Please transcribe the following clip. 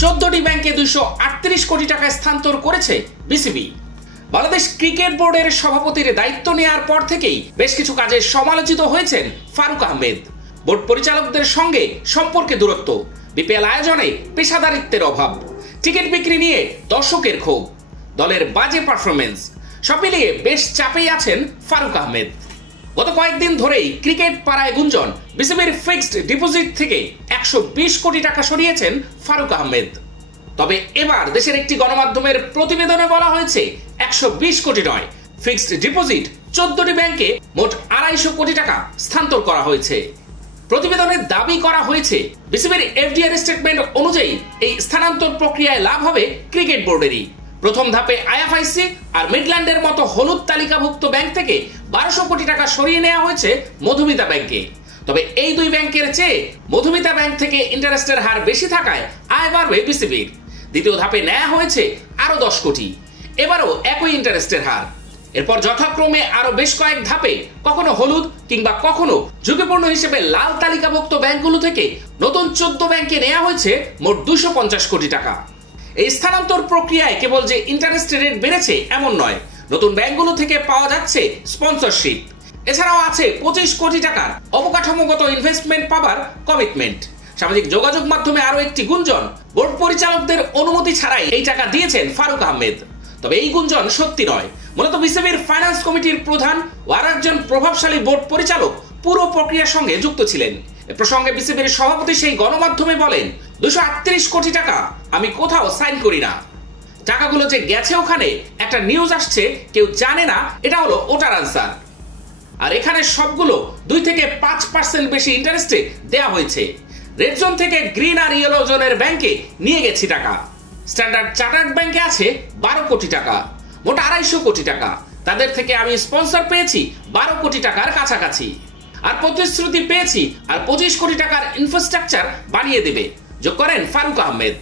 14টি ব্যাংকে 238 কোটি টাকা স্থানান্তর করেছে বিসিবি। বাংলাদেশ ক্রিকেট বোর্ডের সভাপতির দায়িত্ব নেওয়ার পর থেকেই বেশ কিছু কাজে সমালোচিত হয়েছেন ফারুক আহমেদ। বোর্ড পরিচালকদের সঙ্গে সম্পর্কে দূরত্ব, বিপিএল আয়োজনে পেশাদারিত্বের অভাব, টিকিট বিক্রি নিয়ে দর্শকের ক্ষোভ, দলের বাজে পারফরমেন্স, সব মিলিয়ে বেশ চাপেই আছেন ফারুক আহমেদ। গত কয়েকদিন ধরেই ক্রিকেট পাড়ায় গুঞ্জন বিসিবির ফিক্সড ডিপোজিট থেকে 120 কোটি টাকা সরিয়েছেন ফারুক আহমেদ। তবে এবার দেশের একটি গণমাধ্যমের প্রতিবেদনে বলা হয়েছে 120 কোটি নয়, ফিক্সড ডিপোজিট 14টি ব্যাংকে মোট 250 কোটি টাকা স্থানান্তর করা হয়েছে। প্রতিবেদনে দাবি করা হয়েছে বিসিবির এফডিআর স্টেটমেন্ট অনুযায়ী এই স্থানান্তর প্রক্রিয়ায় লাভ হবে ক্রিকেট বোর্ডেরই। প্রথম ধাপে আইএফআইসি আর মিডল্যান্ডের মতো হলুদ তালিকাভুক্ত ব্যাংক থেকে 1200 কোটি টাকা সরিয়ে নেওয়া হয়েছে মধুমিতা ব্যাংকে। তবে এই দুই ব্যাংকের চেয়ে মধুমিতা ব্যাংক থেকে ইন্টারেস্টের হার বেশি থাকায় আয় বাড়বে বিসিবির। দ্বিতীয় ধাপে নেওয়া হয়েছে আরো 10 কোটি, এবারও একই ইন্টারেস্টের হার। এরপর যথাক্রমে আরো বেশ কয়েক ধাপে কখনো হলুদ কিংবা কখনো ঝুঁকিপূর্ণ হিসেবে লাল তালিকাভুক্ত ব্যাংকগুলো থেকে নতুন 14 ব্যাংকে নেওয়া হয়েছে মোট 250 কোটি টাকা। এই স্থানান্তর প্রক্রিয়ায় কেবল যে ইন্টারেস্ট রেট বেড়েছে এমন নয়, নতুন ব্যাংকগুলো থেকে পাওয়া যাচ্ছে স্পন্সরশিপ। এছাড়াও আছে 25 কোটি টাকার অবকাঠামোগত ইনভেস্টমেন্ট পাবার কমিটমেন্ট। সামাজিক যোগাযোগ মাধ্যমে আরো একটি গুঞ্জন, বোর্ড পরিচালকদের অনুমতি ছাড়াই এই টাকা দিয়েছেন ফারুক আহমেদ। তবে এই গুঞ্জন সত্যি নয়। মূলত বিসিবির ফাইন্যান্স কমিটির প্রধান ও আর একজন প্রভাবশালী বোর্ড পরিচালক পুরো প্রক্রিয়ার সঙ্গে যুক্ত ছিলেন। এ প্রসঙ্গে বিসিবির সভাপতি সেই গণমাধ্যমে বলেন, 238 কোটি টাকা আমি কোথাও সাইন করি না। টাকাগুলো যে গেছে ওখানে একটা নিউজ আসছে, কেউ জানে না, এটা হলো ওটার আনসার। আর এখানে সবগুলো 2 থেকে 5% বেশি ইন্টারেস্টে দেয়া হয়েছে। রেড জোন থেকে গ্রিন আর ইয়েলো জোনের ব্যাংকে নিয়ে গেছি টাকা। স্ট্যান্ডার্ড চার্টার্ড ব্যাংকে আছে 12 কোটি টাকা, মোট 250 কোটি টাকা। তাদের থেকে আমি স্পন্সর পেয়েছি 12 কোটি টাকার কাছাকাছি, আর প্রতিশ্রুতি পেয়েছি আর 25 কোটি টাকার ইনফ্রাস্ট্রাকচার বানিয়ে দেবে, যোগ করেন ফারুক আহমেদ।